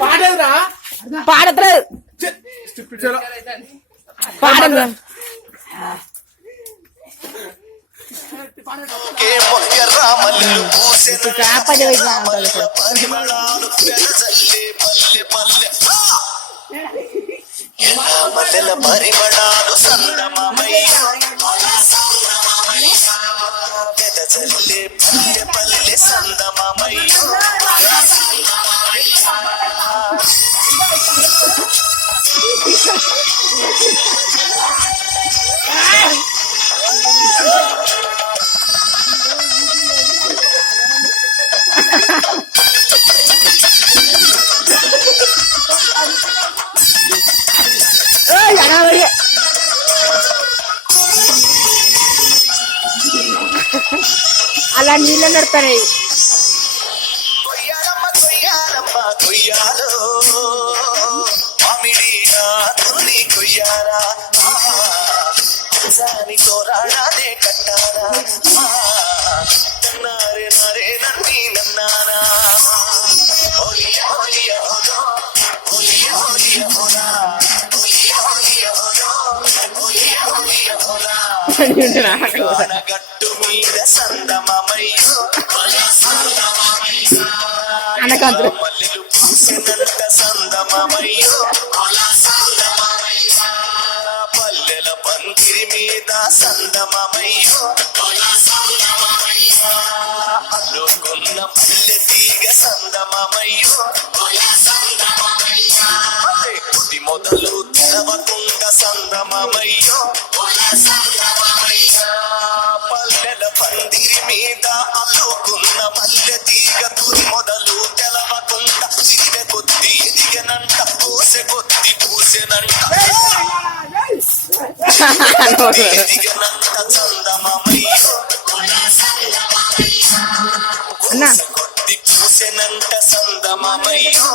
పాడేవురా పాడతలేదు పాడదు పరిమళాలు సందమమయ్య పెదజల్లే పల్లె పల్లె సందమమయ్య అలా నీళ్ళు నడతాయి కొయ్యాలమ్మ కొయ్యాలమ్మ కొయ్యాలో మామిడినా తుని కొయ్యారా సాని తోరాడాదే కట్టారా నన్నారే నరే నన్ని నన్నారా హోలియ హోలియ హోలో హోలియ హోలియ హోలా హోలియ హోలియ హోలో హోలియ హోలియ హోలా గట్టు మీద సందమమయ్యో మల్లెలు పూసినంత సందమమయ్యో పల్లెల పందిరి మీద సందమమయ్యో అల్లుకున్న మల్లె తీగ సందమమయ్యో పుది మొదలు తెరవకుండ సందమమయ్యో పల్లెల పందిరి మీద అల్లుకున్న మల్లె తీగ తుది మొదలు తెలవకుండ చిరివె కొద్ది ఎదిగనంట పూసె కొద్ది పూసెనంట ఎదిగనంట చందమమయ్యో కొద్ది పూసెనంట సందమమయ్యో